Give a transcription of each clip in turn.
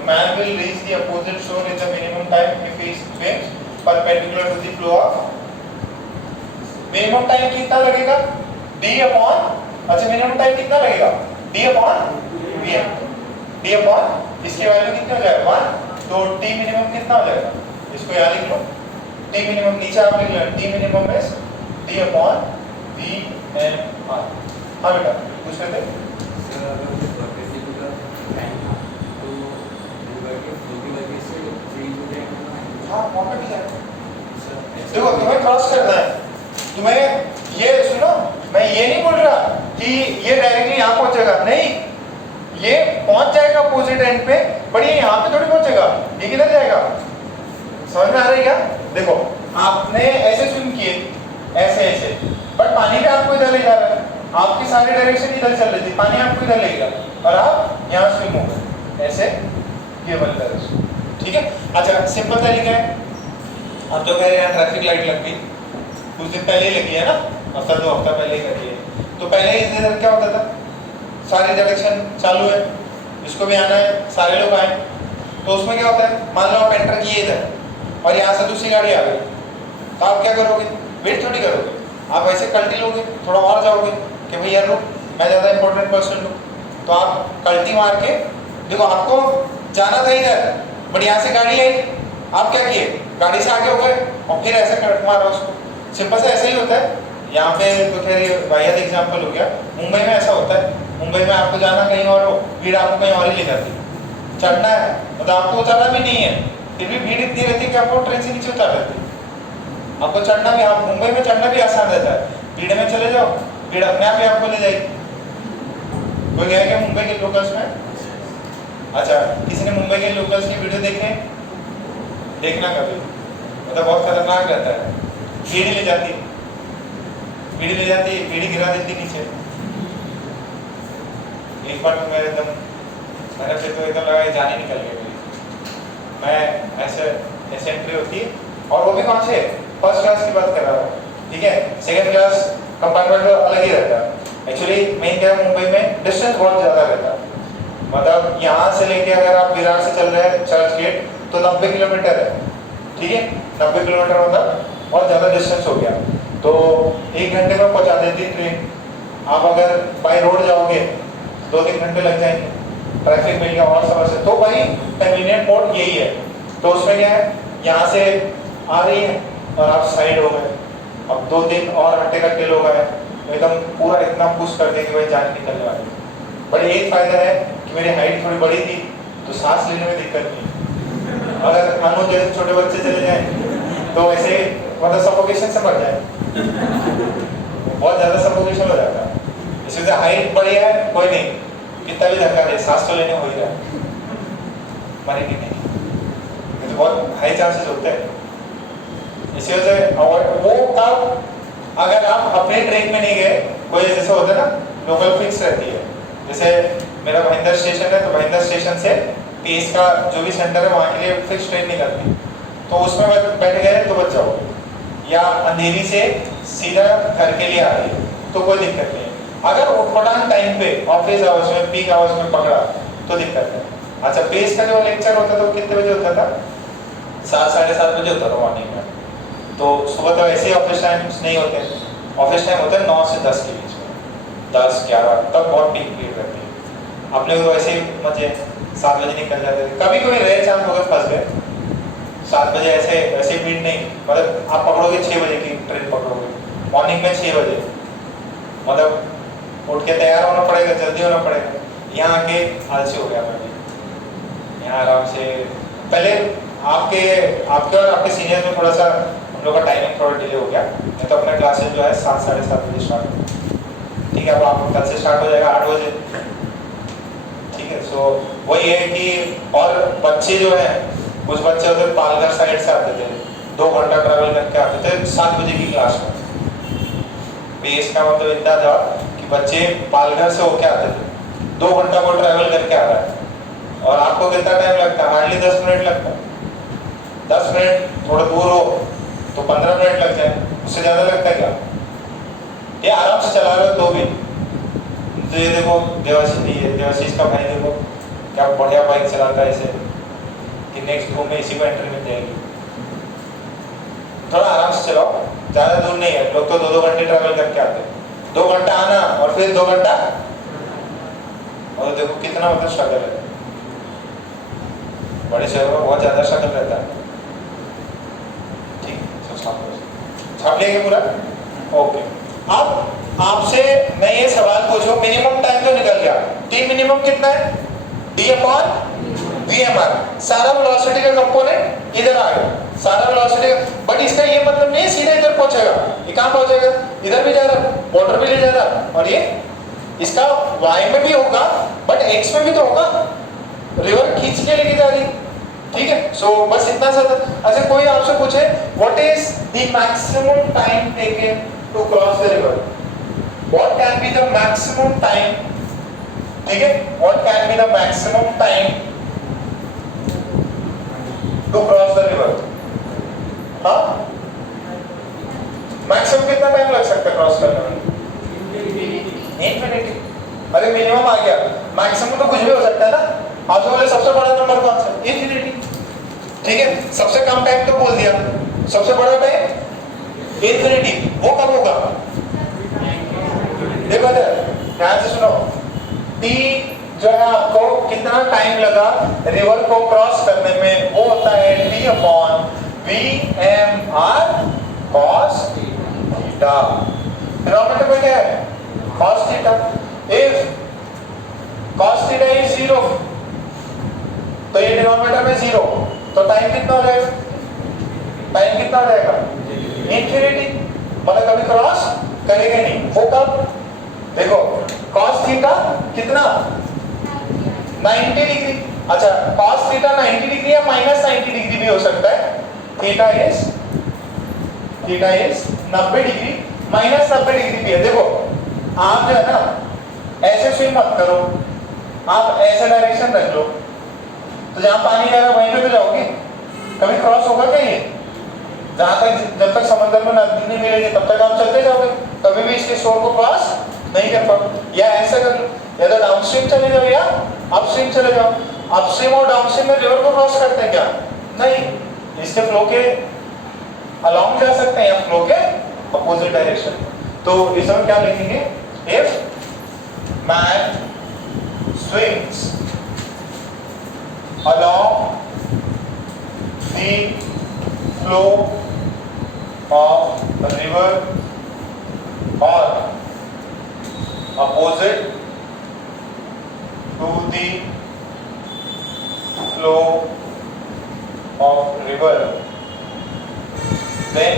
the man will reach the opposite shore in the minimum time if he swims perpendicular to the flow of. Minimum time कितना लगेगा? d upon, अच्छा minimum time कितना लगेगा? d upon vm, d upon इसकी value कितनी हो जाएगा 1, तो t मिनिमम कितना हो जाएगा? इसको यहाँ लिख लो, t मिनिमम नीचे आप लिख लो, t minimum is d upon vm r। हाँ बेटा पूछ रहे थे? हाँ वहाँ पे भी जाएगा। देखो तुम्हें क्रॉस करना है, तुम्हें ये सुनो, मैं ये नहीं बोल रहा कि ये डायरेक्टली यहाँ पहुंचेगा, नहीं, ये पहुंच जाएगा अपोजिट एंड पे, बट ये यहाँ पे थोड़ी पहुंचेगा, ये किधर जाएगा? समझ में आ रही है क्या? देखो आपने ऐसे स्विम किए, ऐसे ऐसे, बट पानी भी आपको इधर ले जा रहा है, आपकी सारी डायरेक्शन इधर चल रही थी, पानी आपको इधर ले गया और आप यहाँ स्विम हो गए, ऐसे ये वाली डायरेक्शन। ठीक है, अच्छा सिंपल तरीका है। अब तो कह रहे हैं ट्रैफिक लाइट लग गई, कुछ दिन पहले ही लगी है ना, हफ्ता 2 हफ्ता पहले ही लगी है। तो पहले इधर क्या होता था, सारी डायरेक्शन चालू है, इसको भी आना है, सारे लोग आए, तो उसमें क्या होता है, मान लो आप एंटर किए इधर और यहाँ से दूसरी गाड़ी आ गई, तो आप क्या करोगे? वेट थोड़ी करोगे, आप ऐसे कल्टी लोगे, थोड़ा और जाओगे कि भैया रुक, मैं ज़्यादा इंपॉर्टेंट पर्सन हूँ, तो आप कल्टी मार के, देखो आपको जाना था इधर, बट यहाँ से गाड़ी आई, आप क्या किए? गाड़ी से आगे हो गए और फिर ऐसे कट मारा उसको। सिंपल से ऐसा ही होता है। यहाँ पे तो खैर वाहियात एग्जाम्पल हो गया, मुंबई में ऐसा होता है। मुंबई में आपको जाना कहीं और हो, भीड़ आपको कहीं और ही ले जाती है, चढ़ना है मतलब आपको उतरना भी नहीं है, फिर भी भीड़ इतनी रहती है कि आपको ट्रेन से नीचे उतार देती है। आपको चढ़ना भी, आप मुंबई में चढ़ना भी आसान रहता है, भीड़ में चले जाओ, भीड़ अपने आप ही आपको ले जाएगी। कोई गया क्या मुंबई के लोकल्स में? अच्छा, किसी ने मुंबई के लोकल्स की वीडियो देखे? देखना कभी, मतलब बहुत खतरनाक रहता है। भीड़ ले जाती, भीड़ ले जाती, भीड़ गिरा देती नीचे। एक बार तो मैं एकदम, मैंने फिर तो एकदम लगा जान ही निकल गई मेरी। मैं ऐसे एंट्री होती है, और वो भी कौन से फर्स्ट क्लास की बात कर रहा हूँ, ठीक है, सेकंड क्लास कंपार्टमेंट तो अलग ही रहता है। एक्चुअली मेन क्या है, मुंबई में डिस्टेंस बहुत ज़्यादा रहता है, मतलब यहाँ से लेके अगर आप विरार से चल रहे हैं चर्च गेट तो 90 किलोमीटर है, ठीक है, 90 किलोमीटर मतलब बहुत ज़्यादा डिस्टेंस हो गया, तो 1 घंटे में पहुँचा देती ट्रेन। आप अगर बाई रोड जाओगे 2-3 घंटे लग जाएंगे, ट्रैफिक मिल गया और समझ, तो भाई कन्वीनियंट मोड यही है। तो उसमें क्या है, यहाँ से आ रही है और आप साइड हो गए, अब 2 दिन और हट्टे-कट्टे लोग आए, एकदम पूरा इतना पुश कर देंगे भाई जान निकलने वाली। बट एक फायदा है कि मेरी हाइट थोड़ी बड़ी थी तो सांस लेने में दिक्कत नहीं। अगर अनु जैसे छोटे बच्चे चले जाएं तो ऐसे मतलब सफोकेशन से मर जाए, बहुत ज़्यादा सफोकेशन हो जाता है। इसी वजह हाइट बड़ी है कोई नहीं, कितना भी धक्का दे सांस तो लेने हो ही रहा है, मरेगी नहीं, तो बहुत हाई चांसेस होते हैं। इसी वजह से वो कब, अगर आप अपने ट्रेन में नहीं गए, कोई जैसे होता है ना लोकल फिक्स रहती है, जैसे मेरा भाईंदर स्टेशन है तो भाईंदर स्टेशन से पेस का जो भी सेंटर है वहाँ के लिए फिक्स ट्रेन निकलती, तो उसमें बैठ गए तो बच जाओगे, या अंधेरी से सीधा घर के लिए आ रही है तो कोई दिक्कत नहीं है। अगर उठपटांग टाइम पे ऑफिस आवर्स में, पीक आवर्स में पकड़ा तो दिक्कत है। अच्छा, पेस का जो लेक्चर होता था वो कितने बजे होता था? 7-7:30 बजे होता था मॉर्निंग में, तो सुबह तो ऐसे ही ऑफिस टाइम्स नहीं होते, ऑफिस टाइम होता है 9 से 10 के बीच में, 10-11 तब बहुत पीक भीड़ रहती है। अपने को ऐसे ही मजे 7 बजे निकल जाते थे, कभी कोई रहे चांस होगा फंस गए 7 बजे, ऐसे भीड़ नहीं, मतलब आप पकड़ोगे 6 बजे की ट्रेन पकड़ोगे, मॉर्निंग में 6 बजे, मतलब उठ के तैयार होना पड़ेगा, जल्दी होना पड़ेगा। यहाँ आके आलसी हो गया मैं, यहाँ आराम से, पहले आपके और आपके सीनियर में थोड़ा सा हम लोग का टाइमिंग थोड़ा डिले हो गया, नहीं तो अपना क्लासेस जो है 7-7:30 बजे स्टार्ट होता है, ठीक है, अब आप कल से स्टार्ट हो जाएगा 8 बजे, ठीक है। सो वही है कि, और बच्चे जो है, कुछ बच्चे उधर पालघर साइड से आते थे, 2 घंटा ट्रैवल करके आते थे 7 बजे की क्लास में। बेस का मतलब इतना था कि बच्चे पालघर से होके आते थे, 2 घंटा को ट्रैवल करके आ रहा है, और आपको कितना टाइम लगता है? हार्डली 10 मिनट लगता है, 10 मिनट, थोड़ा दूर हो तो 15 मिनट लग जाए, उससे ज़्यादा लगता है क्या? ये आराम से चला रहे हो तो भी। तो ये देखो देवाशीष का भाई, देखो क्या बढ़िया बाइक चलाता है, इसे कि नेक्स्ट घूम में इसी को एंट्री मिल जाएगी। थोड़ा आराम से चलाओ, ज़्यादा दूर नहीं है, लोग तो 2-2 घंटे ट्रैवल करके आते हैं, 2 घंटा आना और फिर 2 घंटा, और देखो कितना मतलब स्ट्रगल है, बड़े शहरों में बहुत ज़्यादा स्ट्रगल रहता है। ठीक, सब छाप लेंगे पूरा, ओके। अब आपसे मैं ये सवाल पूछूं, मिनिमम टाइम तो निकल गया, टी मिनिमम कितना है, d upon v m r, सारा वेलोसिटी का कंपोनेंट इधर आ गया, सारा वेलोसिटी का, बट इसका ये मतलब नहीं सीधा इधर पहुंचेगा, ये कहां पहुंचेगा, इधर भी जा रहा, बॉर्डर भी ले जा रहा, और ये इसका y में भी होगा बट x में भी तो होगा, रिवर खींच के लेके जा रही, ठीक है। सो बस इतना सा। अच्छा कोई आपसे पूछे what is the maximum time taken to cross the river, what can be the maximum time, ठीक है, what can be the maximum time to cross the river, हाँ मैक्सिमम कितना टाइम लग सकता है क्रॉस करने में, इनफिनिटी। अरे मिनिमम आ गया, मैक्सिमम तो कुछ भी हो सकता है ना, आप बोले सबसे बड़ा नंबर कौन सा, इनफिनिटी, ठीक है। सबसे कम टाइम तो बोल दिया, सबसे बड़ा टाइम इनफिनिटी, वो कब होगा, देखो ध्यान से सुनो, टी जो है आपको कितना टाइम लगा रिवर को क्रॉस करने में, वो होता है t upon v m r cos theta, denominator में क्या है cos theta, if cos theta is 0 तो ये डिनोमिनेटर में 0, तो टाइम कितना हो जाएगा, टाइम कितना हो जाएगा इनफिनिटी, मतलब कभी क्रॉस करेगा नहीं, वो कब, देखो cos थीटा कितना 90 डिग्री, अच्छा cos थीटा 90 डिग्री या माइनस 90 डिग्री भी हो सकता है, theta is 90 degree, minus 90 degree भी है। देखो आप जो है ना ऐसे स्विम मत करो, आप ऐसे डायरेक्शन रख लो, तो जहां पानी जा रहा है वहीं पे तो जाओगे, कभी क्रॉस होगा क्या ये, जहां तक जब तक समंदर में नदी नहीं मिलेगी तब तक आप चलते जाओगे, कभी भी इसके शोर को क्रॉस नहीं कर पाओगे। या ऐसा कर लो, या तो डाउनस्ट्रीम चले जाओ या अपस्ट्रीम चले जाओ, अपस्ट्रीम और डाउनस्ट्रीम में रिवर को क्रॉस करते हैं क्या, नहीं, इसके फ्लो के अलोंग जा सकते हैं या फ्लो के अपोजिट डायरेक्शन। तो इस समय क्या लिखेंगे, if man swims along the flow of a river or opposite to the flow of river, then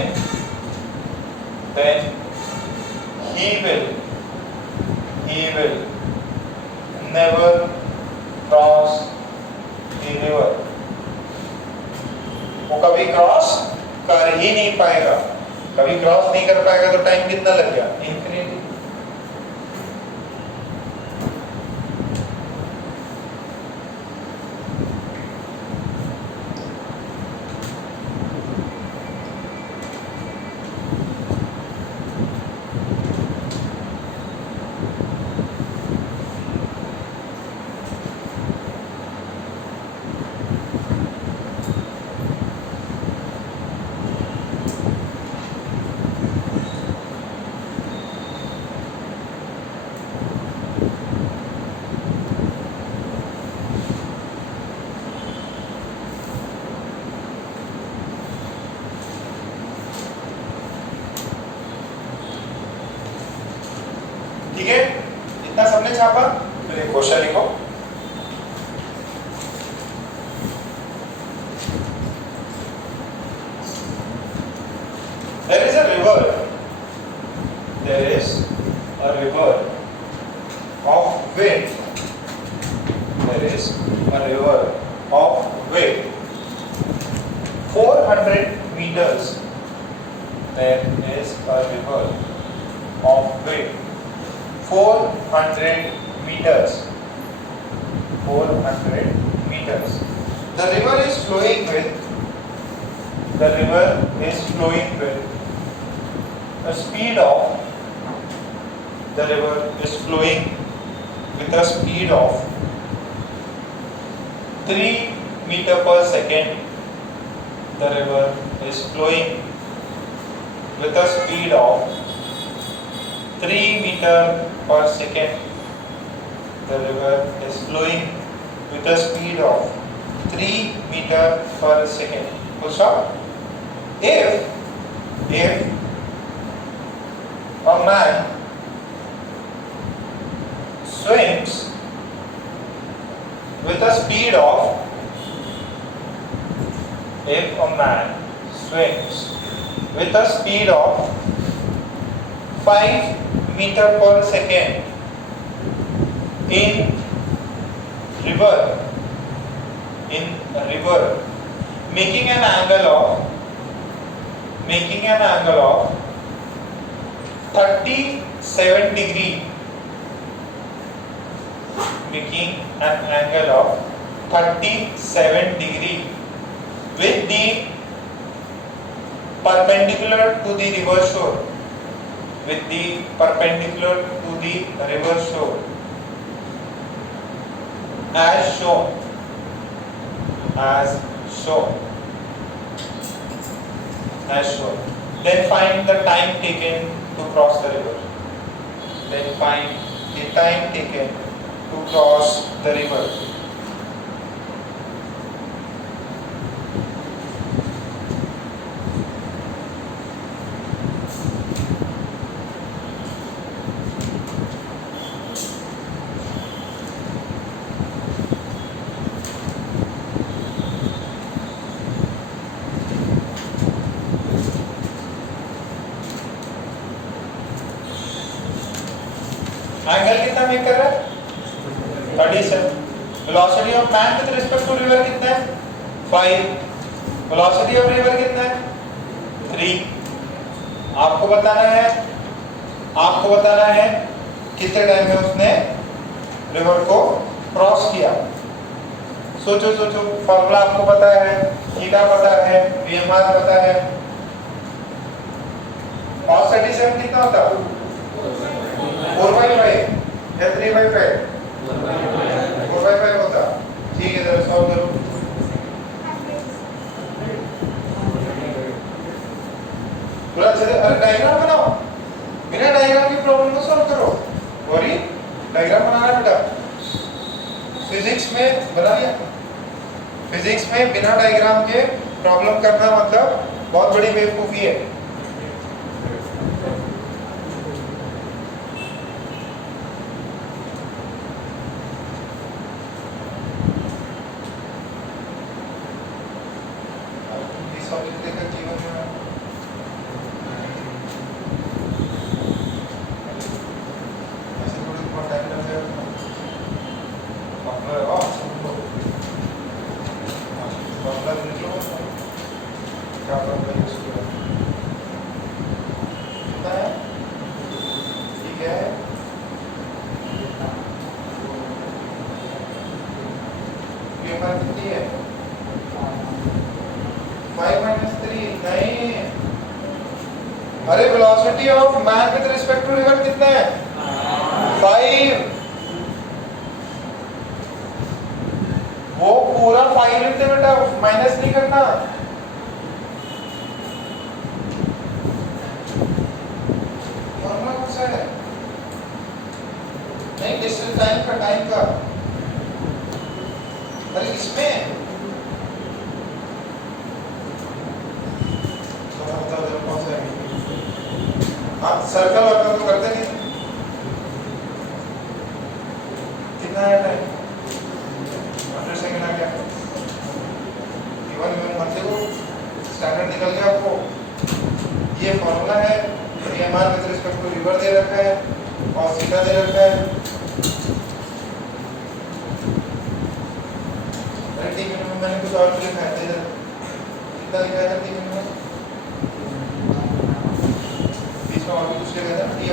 he will never cross the river, वो कभी क्रॉस कर ही नहीं पाएगा, कभी क्रॉस नहीं कर पाएगा, तो टाइम कितना लग गया इनफिनिटी। ठीक है, इतना सबने छापा, फिर एक क्वेश्चन लिखो। There is a river of width. There is a river of width 400 meters. There is a river of width 400 meters. 400 meters. The river is flowing with a speed of, the river is flowing with a speed of 3 meter per second, the river is flowing with a speed of 3 meter per second. The river is flowing with a speed of 3 meter per second. Full stop. If a man swims with a speed of 5 meter per second in river, making an angle of 37 degree, making an angle of 37 degree with the perpendicular to the river shore, as shown. Then find the time taken to cross the river. Angle कितना make कर रहा है? 37. Velocity of man with respect to river कितना है? 5. Velocity of river कितना है? 3. आपको बताना है कितने टाइम में उसने रिवर को क्रॉस किया. सोचो फॉर्मूला आपको पता है, थीटा पता है, वीएमआर पता है. cos 37 कितना होता है? 4/5 या 3/5? 4/5 होता. ठीक है, जरा सॉल्व करो. पूरा चले. अरे डायग्राम बनाओ, बिना डायग्राम की प्रॉब्लम को सॉल्व करो. वही डायग्राम बनाना बेटा. फिजिक्स में बना लिया. फिजिक्स में बिना डायग्राम के प्रॉब्लम करना मतलब बहुत बड़ी बेवकूफी है. अरे velocity of man with respect to river कितना है? 5. वो पूरा 5 लिखते बेटा, माइनस नहीं करना. फॉर्मूला कौन सा है? नहीं, डिस्टेंस टाइम का. अरे इसमें आप सर्कल वर्कल तो करते नहीं. कितना है टाइम? 100 सेकंड आ गया. इवन में मत देखो, स्टैंडर्ड निकल गया आपको. ये फॉर्मूला है. VMR with respect to river दे रखा है, cos थीटा दे रखा है. टी मिनिमम मैंने कुछ और लिखा है. कितना लिखा है टी मिनिमम? और भी कुछ लिखा था. टी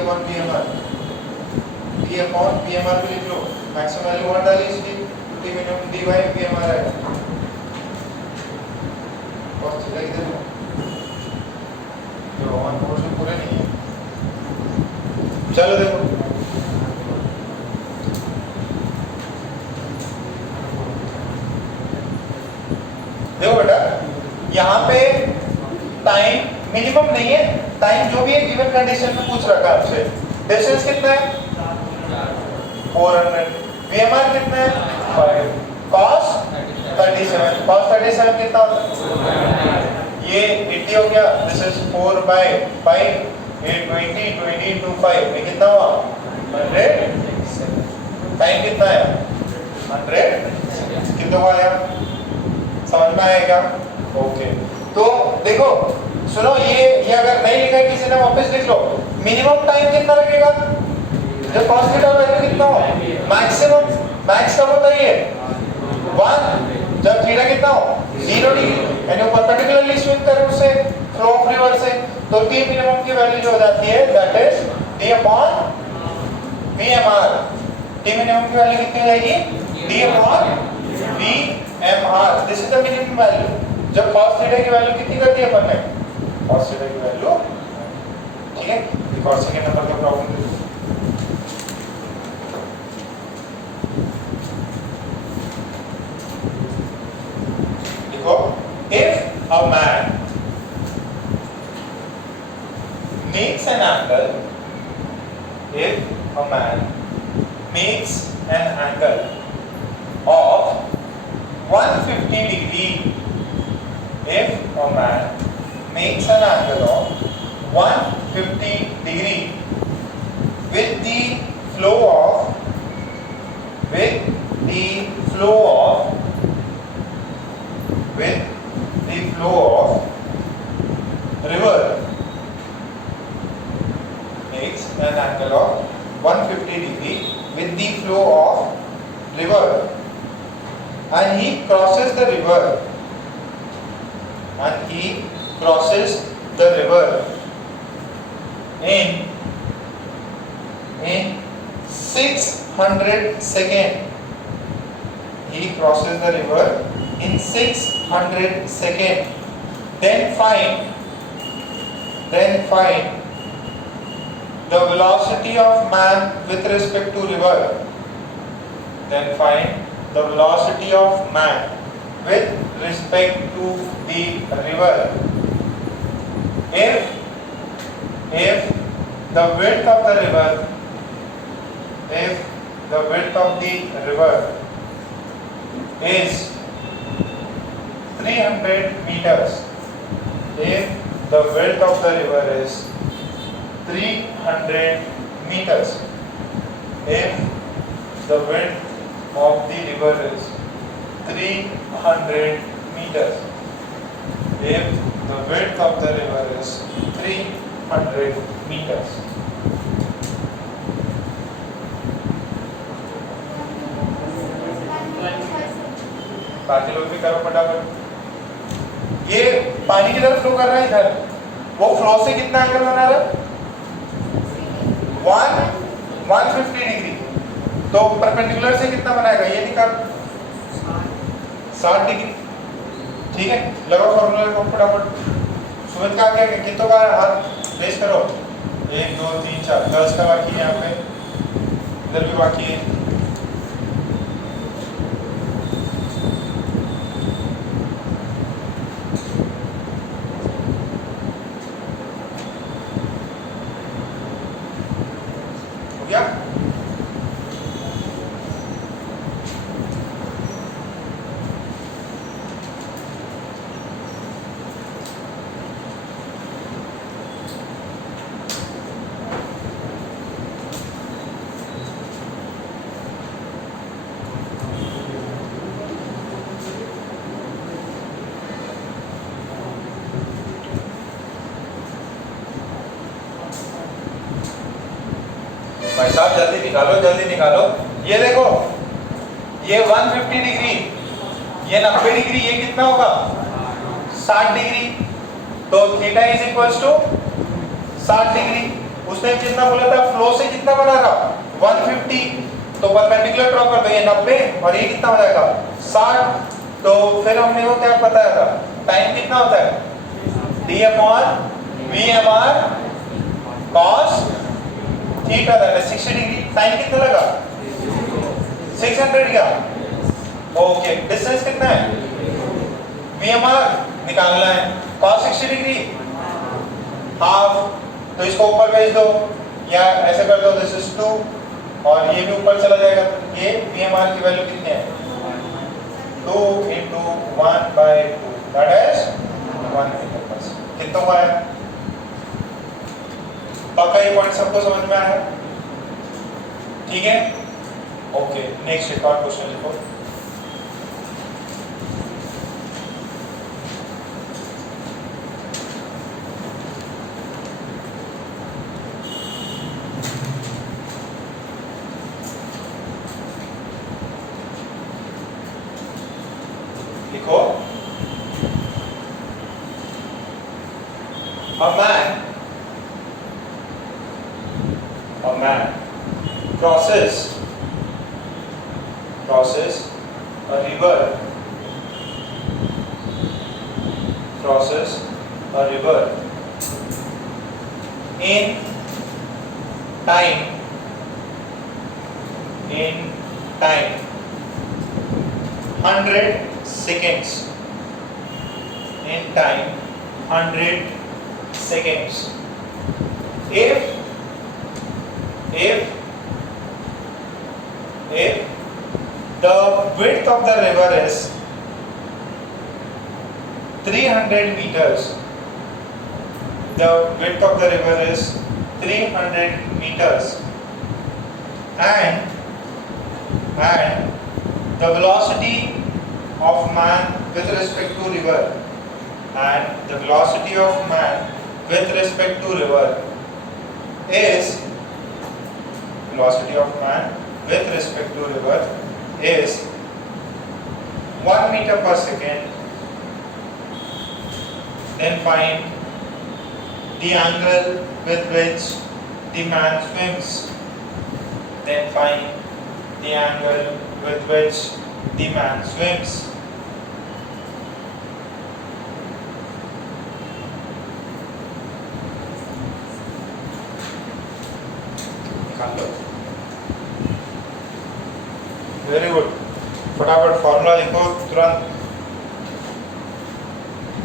अपॉन पीएमआर भी लिख लो. मैक्सिमम वैल्यू 1 डाली इसकी, t minimum d by PMR आएगा. और लिख दे दो. जो ऑन कोर्स में पूरे नहीं है. चलो देखो, टाइम जो भी है गिवन कंडीशन में पूछ रखा है आपसे। डिस्टेंस कितना है 400, VMR कितना है 5, cos 37, cos 37 कितना होता है ये 80 हो गया, दिस इज 4/5, ये 20 into 5 ये कितना हुआ 100, टाइम कितना है 100 कितना हुआ यार, समझ में आएगा? ओके तो देखो सुनो, ये अगर नहीं लिखा है किसी ने वापस लिख लो। मिनिमम टाइम कितना लगेगा जब cos थीटा वैल्यू कितना हो, मैक्सिमम मैक्स कब होता है 1 जब थीटा कितना हो 0 डिग्री यानी वो परपेंडिकुलरली स्विंग करे उससे फ्लो ऑफ रिवर से, तो t मिनिमम की वैल्यू जो हो जाती है that is d/VMR। t minimum की वैल्यू कितनी हो जाएगी d/VMR, this is the minimum value. जब cos थीटा की वैल्यू कितनी कर दी अपन ने, cos थीटा की वैल्यू, ठीक है। एक और सेकंड नंबर का प्रॉब्लम देखो, if a man makes an angle, if a man makes an angle of 150 degree, if a man makes an angle of 150 degree with the flow of river, makes an angle of 150 degree with the flow of river, and he crosses the river, in 600 seconds. He crosses the river in 600 seconds. Then find the velocity of man with respect to river. Then find the velocity of man with respect to the river. If the width of the river, is 300 meters, if the width of the river is 300 meters, if the width of the river is 300 meters, if the width of the river is 300 meters. बाकी लोग भी करो फटाफट। ये पानी की तरफ flow कर रहा है इधर, वो फ्लो से कितना एंगल बना रहा है 150 डिग्री, तो परपेंडिकुलर से कितना बनाएगा ये निकाल 60 डिग्री, ठीक है। लगाओ फॉर्मूला को फटाफट। सुमित का क्या कितनों का हाथ रेस करो, 1 2 3 4, गर्ल्स का बाकी है, यहाँ पे इधर भी बाकी है। भाई साहब जल्दी निकालो। ये देखो, ये 150 डिग्री, ये 90 डिग्री, ये कितना होगा 60 डिग्री, तो theta is equals to 60 degree. उसने कितना बोला था, फ्लो से कितना बना रहा 150, तो परपेंडिकुलर ड्रॉ कर दो, ये 90 और ये कितना हो जाएगा 60। तो फिर हमने वो क्या बताया था, टाइम कितना होता है d/VMR cos theta, that is 60 degree. Time कितना लगा 600 का। ओके, डिस्टेंस कितना है, VMR निकालना है, cos 60 डिग्री हाफ, तो इसको ऊपर भेज दो या ऐसे कर दो दिस इज 2 और ये भी ऊपर चला जाएगा। ये VMR की वैल्यू कितनी है 2 into 1/2 दैट इज 1 मीटर पर सेकंड। कितना हुआ है? पक्का ये पॉइंट सबको समझ में आया? ठीक है, ओके। नेक्स्ट एक और क्वेश्चन लिखो। लिखो a man crosses a river in time 100 seconds in time 100 seconds if the width of the river is 300 meters, the width of the river is 300 meters and the velocity of man with respect to river is 1 meter per second, then find the angle with which the man swims. Very good, फटाफट formula लिखो तुरंत।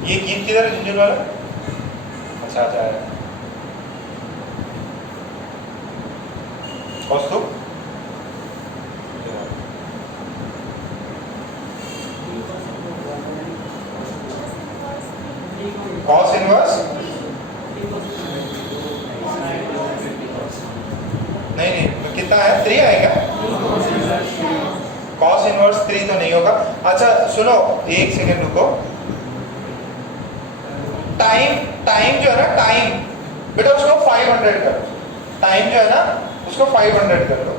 ये गीत किधर है झुंझुन वाला? अच्छा है कौस्तुभ, कॉस इनवर्स नहीं तो कितना है 3 आएगा। कॉस इनवर्स 3 तो नहीं होगा। अच्छा सुनो, एक सेकंड रुको। टाइम जो है ना, टाइम बेटा उसको 500 कर, टाइम जो है ना उसको 500 कर लो,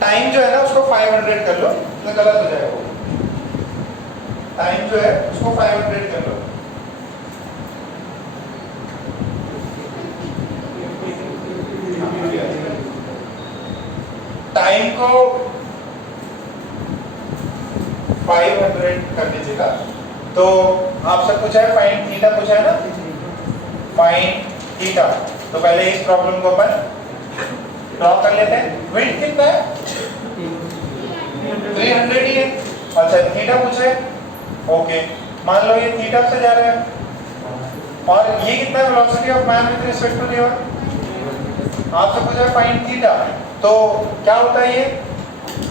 टाइम जो है ना उसको 500 कर लो, तो गलत हो जाएगा वो। टाइम जो है उसको 500 कर लो। टाइम को 500 कर दीजिएगा। तो आपसे पूछा है फाइंड थीटा, पूछा है ना फाइंड थीटा। तो पहले इस प्रॉब्लम को अपन ड्रॉ कर लेते हैं। विड्थ कितना है 300 ही है। अच्छा थीटा पूछा है, ओके मान लो ये थीटा से जा रहा है और ये कितना है velocity of man with respect to river. आपसे पूछा है फाइंड थीटा, तो क्या होता है ये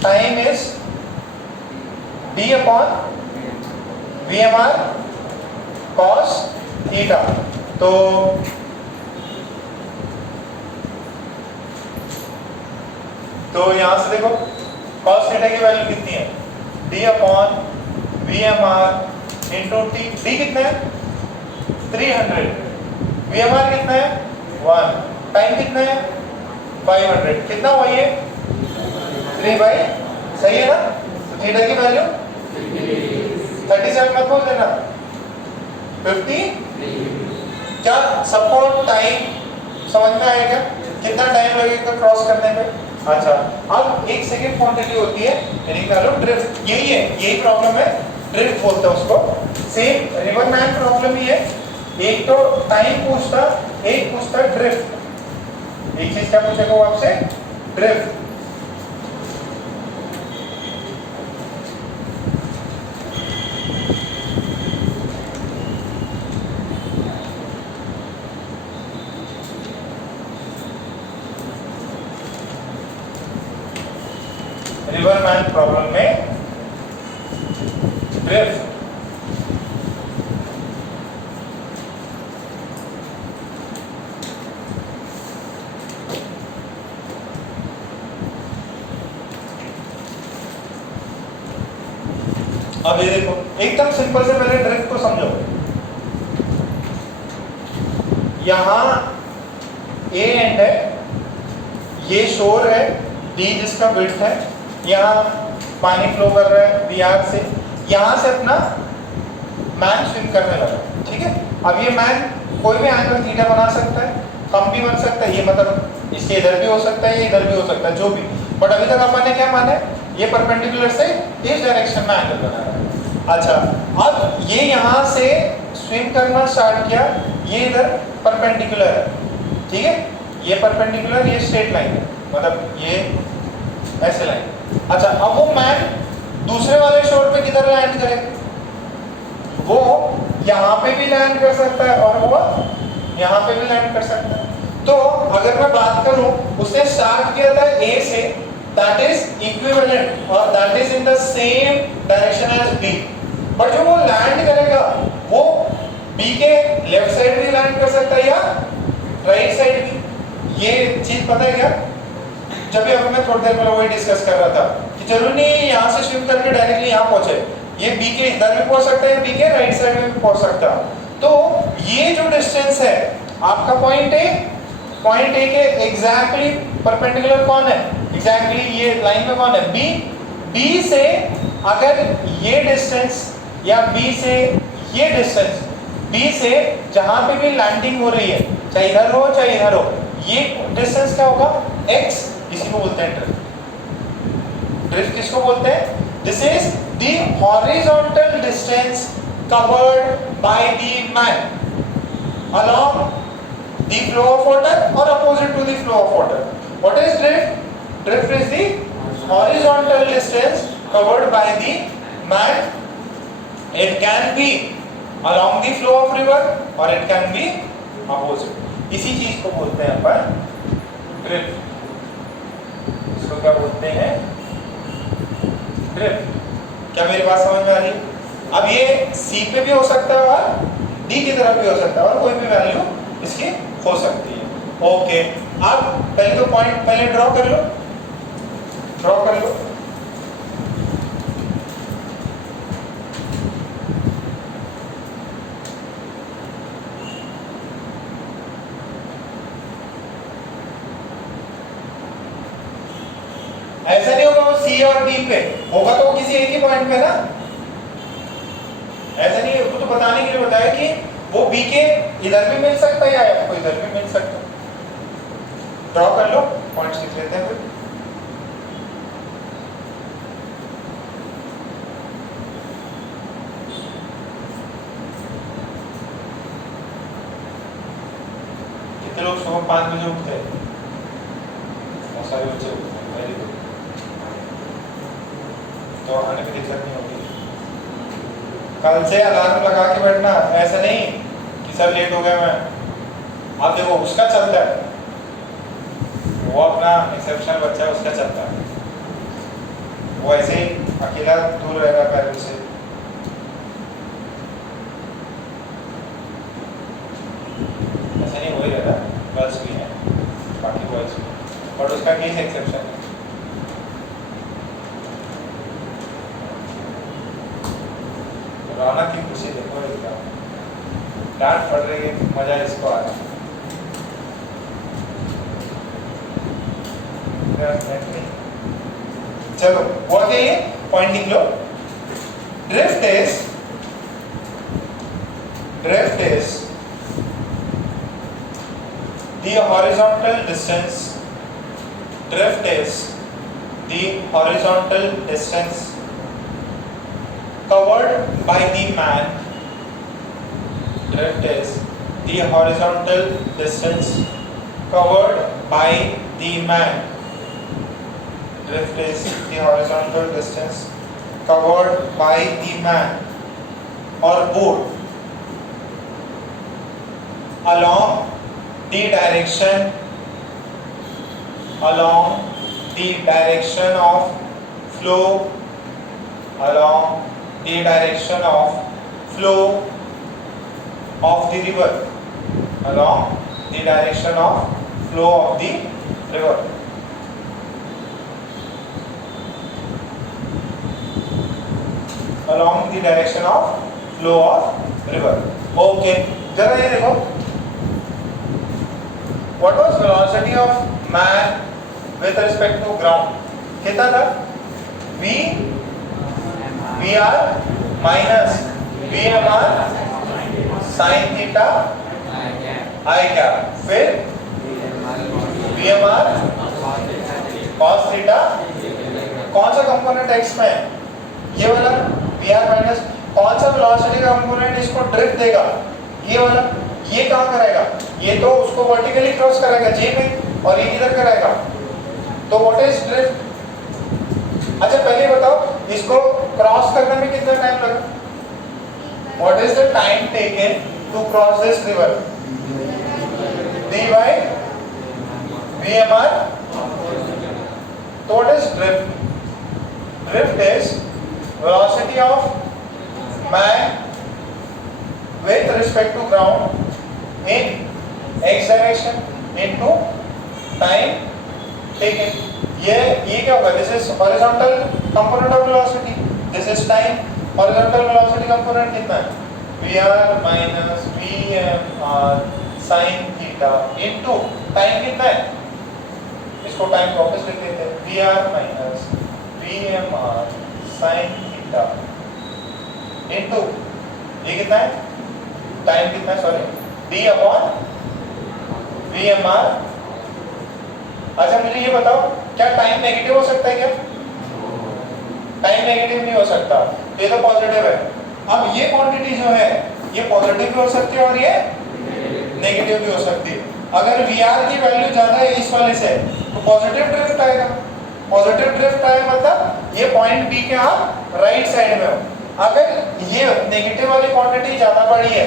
time is d upon VMR cos theta. तो यहां से देखो cos थीटा की वैल्यू कितनी है d upon VMR into t। d कितना है 300, VMR कितना है 1, टाइम कितना है 500, कितना हुआ ये 3/, सही है ना। तो थीटा की वैल्यू 37 मत बोल देना, 50। क्या सबको टाइम समझ में आएगा? कितना टाइम लगेगा क्रॉस करने में? अच्छा अब एक सेकंड क्वांटिटी होती है, निकालो ड्रिफ्ट। यही प्रॉब्लम है, ड्रिफ्ट बोलते हैं उसको। सेम रिवर मैन प्रॉब्लम ही है, एक तो टाइम पूछता, एक पूछता ड्रिफ्ट। एक चीज क्या पूछेगा वो आपसे, ड्रिफ्ट। मैन प्रॉब्लम में ड्रिफ्ट। अब ये देखो एकदम सिंपल से पहले ड्रिफ्ट को समझो। यहां ए एंड है, ये शोर है, डी जिसका विड्थ है, यहाँ पानी फ्लो कर रहा है बीआर से, यहाँ से अपना मैन स्विम करने लगा, ठीक है। अब ये मैन कोई भी एंगल थीटा बना सकता है, कम भी बन सकता है, ये मतलब इसके इधर भी हो सकता है, ये इधर भी हो सकता है, जो भी। बट अभी तक अपन ने क्या माना है, ये परपेंडिकुलर से इस डायरेक्शन में एंगल बना रहा है। अच्छा, अब ये यहाँ से स्विम करना स्टार्ट किया, ये इधर परपेंडिकुलर है, ठीक है, ये परपेंडिकुलर, ये स्ट्रेट लाइन है, मतलब ये ऐसे लाइन। अच्छा, अब वो मैन दूसरे वाले शोर पे किधर लैंड करेगा, वो यहाँ पे भी लैंड कर सकता है और वो यहाँ पे भी लैंड कर सकता है। तो अगर मैं बात करूं, उसने स्टार्ट किया था ए से, दैट इज इक्विवेलेंट और that is in the same direction as B, but जो वो लैंड करेगा वो बी के लेफ्ट साइड भी लैंड कर सकता है या राइट साइड भी। ये चीज पता है क्या, जब भी अब मैं थोड़ी देर पहले वही डिस्कस कर रहा था कि जरूरी नहीं यहाँ से स्विम करके डायरेक्टली यहाँ पहुंचे, ये बी के इधर भी पहुंच सकता है, बी के राइट साइड में भी पहुंच सकता है। तो ये जो डिस्टेंस है आपका पॉइंट ए के एग्जैक्टली परपेंडिकुलर कौन है, एग्जैक्टली ये लाइन में कौन है, बी। बी से अगर ये डिस्टेंस या बी से ये डिस्टेंस, बी से जहां पे भी लैंडिंग हो रही है, चाहे इधर हो चाहे इधर हो, ये डिस्टेंस क्या होगा, x। इसी को बोलते हैं ड्रिफ्ट। ड्रिफ्ट किसको बोलते हैं, this is the horizontal distance covered by the man along the flow of water or opposite to the flow of water. What is drift? Drift is the horizontal distance covered by the man. It can be along the flow of river or it can be opposite. इसी चीज को बोलते हैं अपन drift. इसको क्या बोलते हैं, drift. क्या मेरी बात समझ में आ रही है? अब ये सी पे भी हो सकता है और डी की तरफ भी हो सकता है और कोई भी वैल्यू इसकी हो सकती है। ओके, अब पहले तो पॉइंट पहले ड्रॉ कर लो, ड्रॉ कर लो। ऐसा नहीं होगा वो सी और डी पे होगा, तो वो किसी एक ही पॉइंट पे ना, ऐसा नहीं है। तो बताने के लिए बताया कि वो बी के इधर भी मिल सकता है या आपको इधर भी मिल सकता है। ड्रॉ कर लो, पॉइंट्स लिख लेते हैं फिर। कितने लोग सुबह 5 बजे उठते हैं? बहुत सारे बच्चे उठते हैं, वेरी गुड। तो आने की दिक्कत नहीं होगी। कल से अलार्म लगा के बैठना, ऐसा नहीं कि सर लेट हो गया मैं। आप देखो उसका चलता है, वो अपना एक्सेप्शनल बच्चा है, उसका चलता है, वो ऐसे ही अकेला दूर रहेगा पेरेंट्स से। ऐसा नहीं, वही रहता, गर्ल्स भी हैं, बाकी बॉयज भी, बट उसका केस एक्सेप्शन है। रौनक की खुशी देखो इसका, डांट पड़ रही है, मजा इसको आ रहा है। चलो वो आगे ये पॉइंट लिख लो। Drift is the horizontal distance, drift is the horizontal distance covered by the man. Drift is the horizontal distance covered by the man. Drift is the horizontal distance covered by the man or boat along the direction of flow along the direction of flow of the river, along the direction of flow of the river. Along the direction of flow of river. Okay, जरा ये देखो, what was velocity of man with respect to ground? कितना था? VR minus VMR sin theta I cap, फिर VMR cos theta, कौन सा component x में है? ये वाला VR माइनस, कौन सा वेलोसिटी का कंपोनेंट इसको ड्रिफ्ट देगा? ये वाला। ये कहाँ कराएगा? ये तो उसको वर्टिकली क्रॉस कराएगा J में, और ये किधर कराएगा? तो व्हाट इज ड्रिफ्ट? अच्छा पहले बताओ, इसको क्रॉस करने में कितना टाइम लगा? What is the time taken to cross this river? D by VMR. So what is drift? Drift is velocity of man with respect to ground in x direction into time taken. ये क्या होगा? This is horizontal component of velocity. This is time. Horizontal velocity component कितना है? VR minus VMR sin theta into time कितना है? इसको time वापस लिख देते हैं, VR minus VMR sin theta into ये कितना है? टाइम कितना है? Sorry, D upon VMR। अच्छा मुझे ये बताओ, क्या टाइम नेगेटिव हो सकता है क्या? टाइम नेगेटिव नहीं हो सकता, तो ये तो पॉजिटिव है। अब ये क्वांटिटी जो है ये पॉजिटिव भी हो सकती है और ये नेगेटिव भी हो सकती है। अगर VR की वैल्यू ज्यादा है इस वाले से तो पॉजिटिव ड्रिफ्ट आएगा। पॉजिटिव ड्रिफ्ट आए मतलब ये पॉइंट B के आप राइट साइड में हो। अगर ये नेगेटिव वाली क्वांटिटी ज्यादा बड़ी है,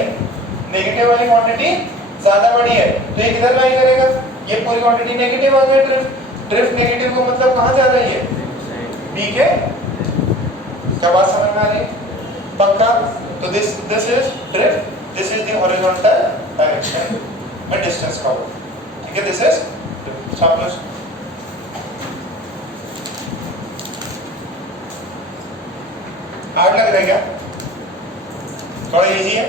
नेगेटिव वाली क्वांटिटी ज्यादा बड़ी है, तो ये किधर लाई करेगा? ये पूरी क्वांटिटी नेगेटिव आ गई। ड्रिफ्ट नेगेटिव को मतलब कहाँ जा रही है? B के। क्या बात समझ में आ रही है? पक्का? तो this is drift, this is the horizontal direction में डिस्टेंस कवर। ठीक है, दिस इज शाबाश। हार्ड लग रहा है क्या? थोड़ा इजी है?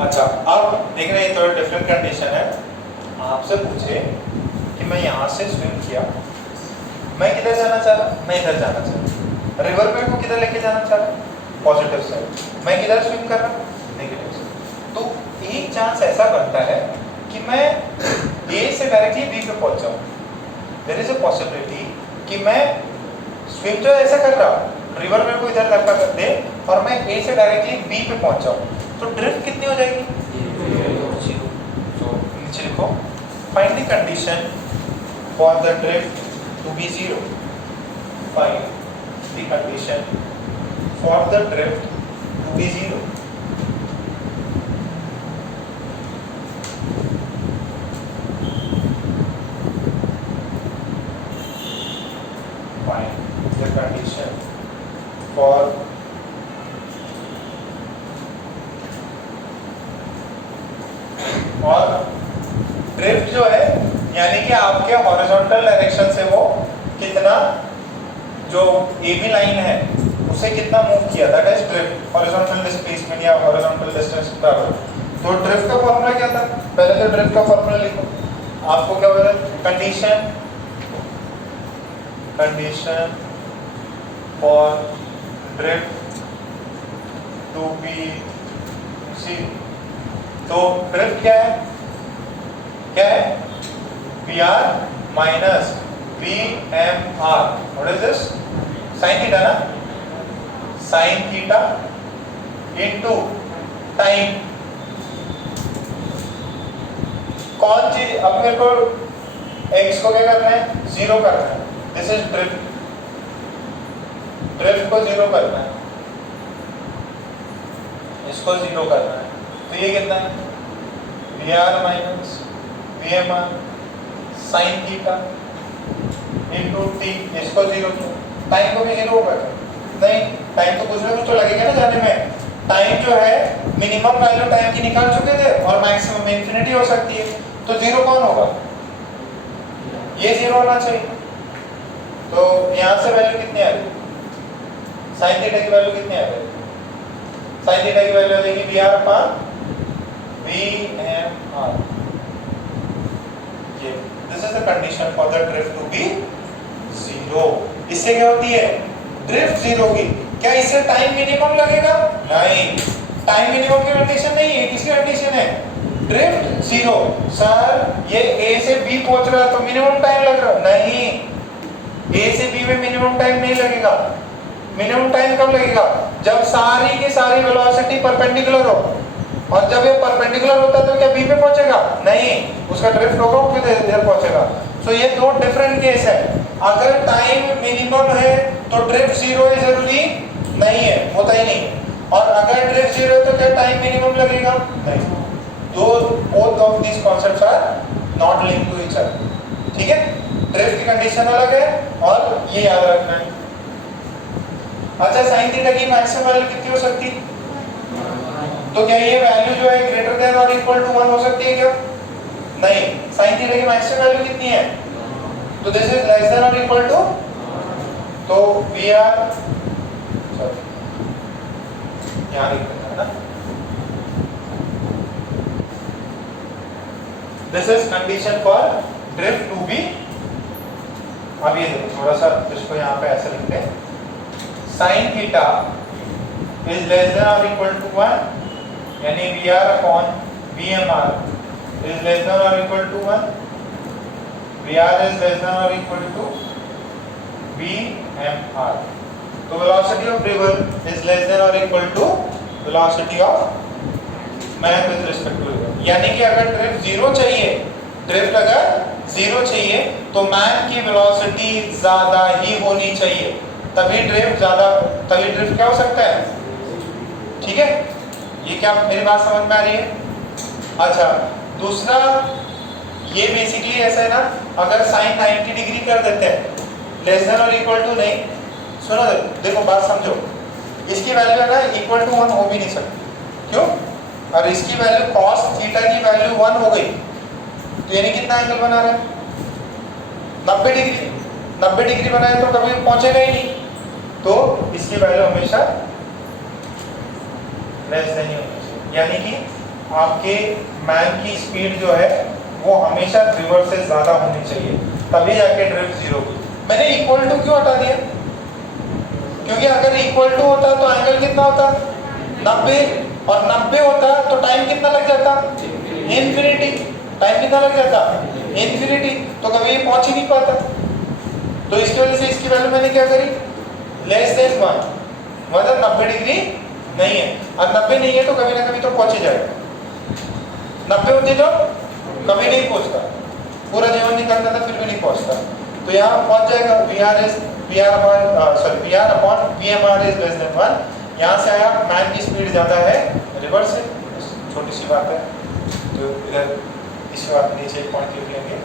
अच्छा, अब देख रहे हैं थोड़ा डिफरेंट कंडीशन है। आपसे पूछे कि मैं यहाँ से स्विम किया, मैं किधर जाना चाह रहा? मैं इधर जाना चाह रहा। रिवर में को किधर लेके जाना चाह रहा? Positive side. मैं किधर स्विम कर रहा? Negative side. तो एक चांस ऐसा बनता है कि मैं A से डायरेक्टली B पे पहुंच जाऊँ। देयर इज अ पॉसिबिलिटी कि मैं स्विम जो ऐसा कर रहा, रिवर में को इधर धक्का कर दे और मैं A से डायरेक्टली B पे पहुंच जाऊँ, तो ड्रिफ्ट कितनी हो जाएगी? तो नीचे लिखो, find the condition for the drift to be 0। Find the condition for the drift to be 0। For और ड्रिफ्ट जो है यानी कि आपके हॉरिजॉन्टल डायरेक्शन से वो कितना, जो AB लाइन है उसे कितना मूव किया, that is drift, horizontal displacement या हॉरिजॉन्टल डिस्टेंस ट्रैवल। तो ड्रिफ्ट का फॉर्मूला क्या था, पहले तो ड्रिफ्ट का फॉर्मूला लिखो। आपको क्या बोला, condition for drift to be C. तो ड्रिफ्ट क्या है, VR माइनस VMR, what is this, sine theta ना, साइन थीटा इनटू टाइम। कौन चीज, अब मेरे को x को क्या करना है, 0 करना है, दिस इज ड्रिफ्ट, ड्रिफ्ट को 0 करना है, इसको 0 करना है। तो ये कितना है, VR माइनस VMR sign theta into t, इसको 0 किया, टाइम को भी 0 होगा नहीं, टाइम तो कुछ ना कुछ तो लगेगा ना जाने में। टाइम जो है मिनिमम वैल्यू टाइम की निकाल चुके थे और मैक्सिमम इंफिनिटी हो सकती है, तो 0 कौन होगा, ये 0 होना चाहिए। तो यहाँ से वैल्यू कितनी आ रही, साइन थीटा की वैल्यू कितनी आ रही, साइन थीटा की वैल्यू आ जाएगी VR अपान VMR। ये this is the condition for the drift to be 0। इससे क्या होती है, ड्रिफ्ट 0 की, क्या इससे टाइम मिनिमम लगेगा, नहीं, टाइम मिनिमम की कंडीशन नहीं है, किसकी कंडीशन है, ड्रिफ्ट 0। सर ये A से B पहुंच रहा है तो मिनिमम टाइम लग रहा, नहीं, A से B में मिनिमम टाइम नहीं लगेगा। मिनिमम टाइम कब लगेगा, जब सारी की सारी वेलोसिटी परपेंडिकुलर हो, और जब ये परपेंडिकुलर होता है तो क्या B पे पहुंचेगा, नहीं, उसका ड्रिफ्ट होगा वो किधर इधर पहुंचेगा। तो ये दो डिफरेंट केस है। अगर टाइम मिनिमम है तो ड्रिफ्ट 0 है जरूरी नहीं है, होता ही नहीं, और अगर ड्रिफ्ट 0 है तो क्या टाइम मिनिमम लगेगा, नहीं। दो both of this concepts are not linked to each other, ठीक है। ड्रिफ्ट की कंडीशन अलग है और ये याद रखना है। अच्छा, साइन थीटा की मैक्सिमम वैल्यू कितनी हो सकती है, तो क्या ये वैल्यू जो है ग्रेटर देन और इक्वल टू 1 हो सकती है क्या, नहीं, साइन थीटा की मैक्सिमम वैल्यू कितनी है, तो दिस इज लेस देन और इक्वल टू, तो VR सॉरी यहां लिख देना है ना, this is condition for drift to be. अब ये देखो थोड़ा सा इसको यहाँ पे ऐसे लिखते हैं, sine theta is less than और इक्वल टू 1, यानी VR upon VMR is less than और equal to 1, VR is less than और इक्वल टू VMR। तो velocity of river is less than और equal to velocity of man with respect to river, यानी कि अगर drift 0 चाहिए, drift अगर 0 चाहिए तो मैन की वेलोसिटी ज्यादा ही होनी चाहिए, तभी ड्रिफ्ट क्या हो सकता है, ठीक है। ये क्या मेरी बात समझ में आ रही है। अच्छा, दूसरा ये बेसिकली ऐसा है ना, अगर साइन 90 डिग्री कर देते हैं, लेस देन और इक्वल टू नहीं, सुनो देखो बात समझो, इसकी वैल्यू है ना इक्वल टू 1 हो भी नहीं सकती, क्यों, और इसकी वैल्यू cos थीटा की वैल्यू 1 हो गई, तो यानी कितना एंगल बना रहा है, 90 डिग्री, 90 डिग्री बनाए तो कभी पहुंचेगा ही नहीं, तो इसकी वैल्यू हमेशा लेस देन ही होनी चाहिए, यानी कि आपके मैन की स्पीड जो है वो हमेशा रिवर से ज्यादा होनी चाहिए, तभी जाके ड्रिफ्ट 0 की। मैंने इक्वल टू क्यों हटा दिया, क्योंकि अगर इक्वल टू होता तो एंगल कितना होता 90, और 90 होता तो टाइम कितना लग जाता, इन्फिनिटी, टाइम कितना लग जाता, इन्फिनिटी, तो कभी ये पहुंच ही नहीं पाता। तो इसकी वजह से इसकी वैल्यू मैंने क्या करी, लेस देन 1, मतलब 90 डिग्री नहीं है, और 90 नहीं है तो कभी ना कभी तो पहुंच ही जाएगा। 90 होती तो कभी नहीं पहुंचता, पूरा जीवन निकलता था फिर भी नहीं पहुंचता, तो यहाँ पहुंच जाएगा। VR upon VMR is less then 1, यहाँ से आया मैन की स्पीड ज्यादा है रिवर्स से, छोटी सी बात है, तो इधर इसी बात नीचे एक पॉइंट लिख लेंगे। 90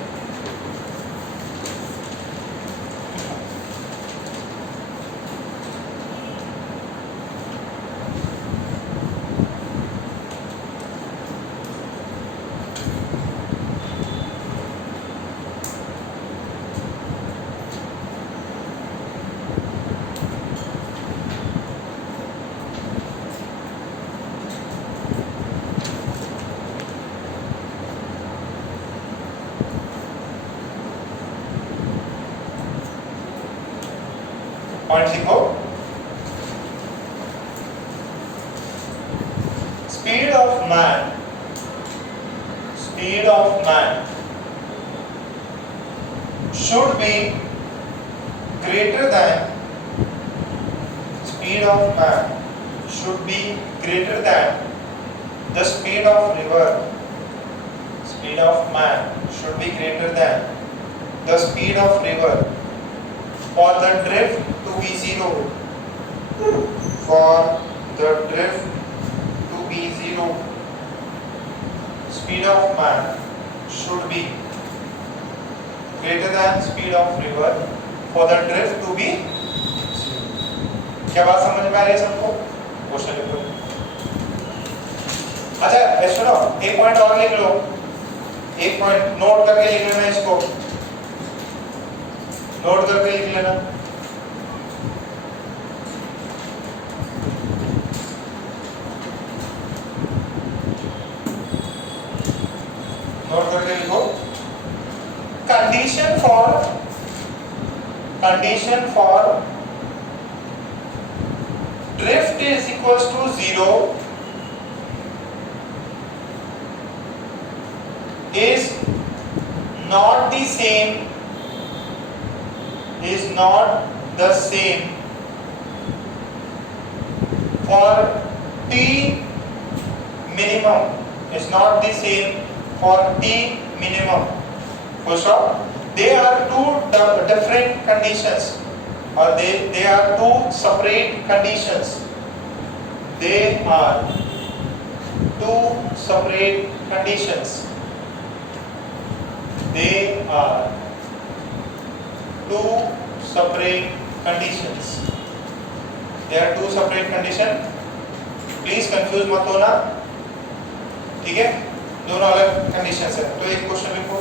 पॉइंट लिखो। Speed of man should be greater than speed of man should be greater than the speed of river. Speed of man should be greater than the speed of river for the drift to be zero. For the drift to be zero, speed of man should be greater than speed of river for the drift to be zero. क्या बात समझ में आ रही है सबको? Question लिखो। अच्छा सुनो, एक पॉइंट और लिख लो, एक पॉइंट नोट करके लिख लेना, इसको नोट करके लिख लेना। नोट करके लिखो, condition for drift is equals to 0 is not the same for t minimum, is not the same for t minimum. Full stop. They are two different conditions, or they are two separate conditions. They are two separate conditions. They are two separate conditions. They are two separate conditions. Please confuse मत होना, ठीक है? दोनों अलग conditions है। तो एक question लिखो,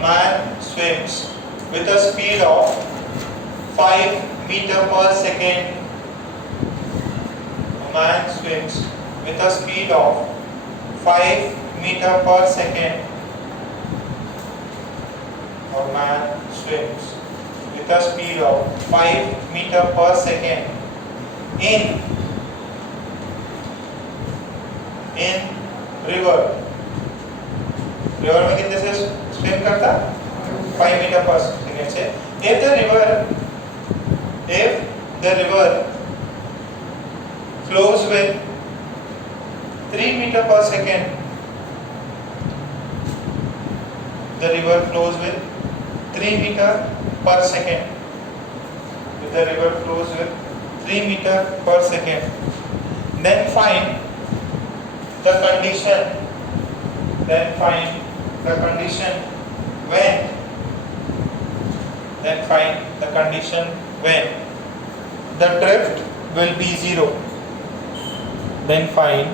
man swims with a speed of 5 meter per second. A man swims with a speed of 5 meter per second. A man swims with a speed of 5 meter per second in river में कितने से swim करता? 5 metre पर second से। if the river flows with 3 meter per second, the river flows with 3 meter per second, if the river flows with 3 meter per second, then find the condition when the drift will be zero. Then find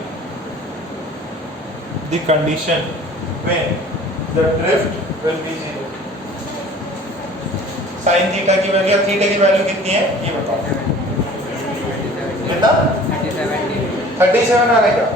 the condition when the drift will be zero. sin theta की value, theta की value कितनी है ये बताओ। कितना? 37 आ रहेगा।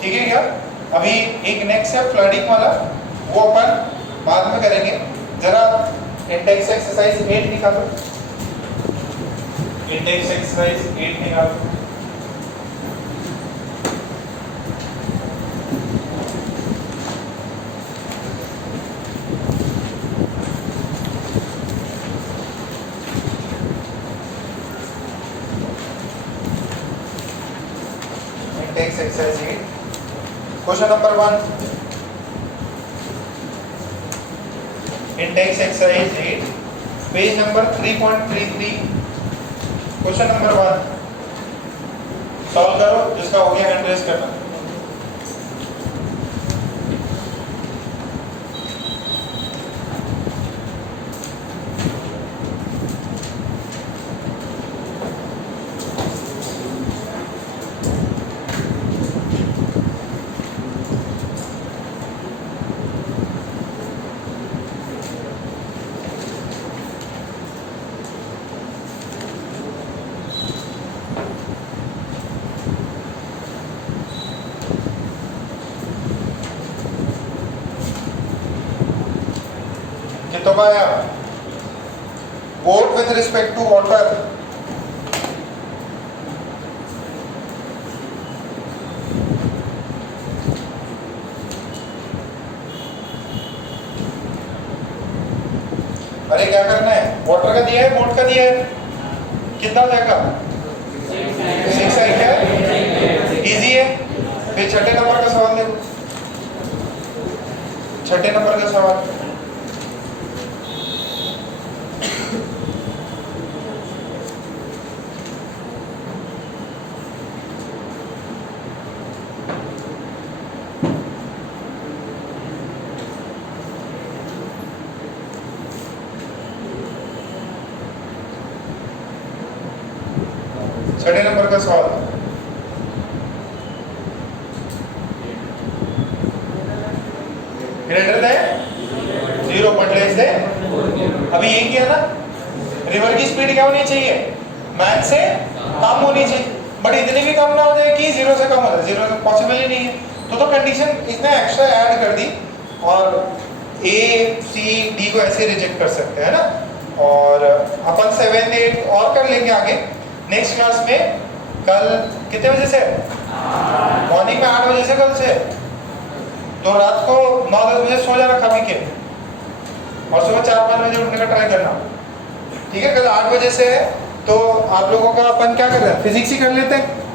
ठीक है क्या? अभी एक नेक्स्ट है फ्लडिंग वाला, वो अपन बाद में करेंगे। जरा इंडेक्स एक्सरसाइज 8 निकालो, इंडेक्स एक्सरसाइज 8 निकालो। text exercise 8. Question number 1. In text exercise 8, page number 3.33. Question number 1. Solve करो, जिसका हो गया hand raise करना. तो भाई boat with respect to water अरे क्या करना है वाटर का दिया है बोट का दिया है कितना जाएगा 6 आई क्या इजी है फिर छठे नंबर का सवाल देखो छठे नंबर का सवाल छठे नंबर का सवाल greater than 0 but less than अभी ये किया ना रिवर की स्पीड क्या होनी चाहिए मैक्स से कम होनी चाहिए बट इतनी भी कम ना हो जाए कि 0 से कम हो जाए 0 से पॉसिबल ही नहीं है तो कंडीशन इसने एक्स्ट्रा ऐड कर दी और ए सी डी को ऐसे रिजेक्ट कर सकते हैं ना और अपन 7 8 और कर लेंगे आगे नेक्स्ट क्लास में कल कितने बजे से मॉर्निंग में 8 बजे से कल से तो रात को 9-10 बजे सो जाना खा पी के और सुबह 4-5 बजे उठने का ट्राई करना ठीक है कल 8 बजे से है तो आप लोगों का अपन क्या कर रहे हैं फिजिक्स ही कर लेते हैं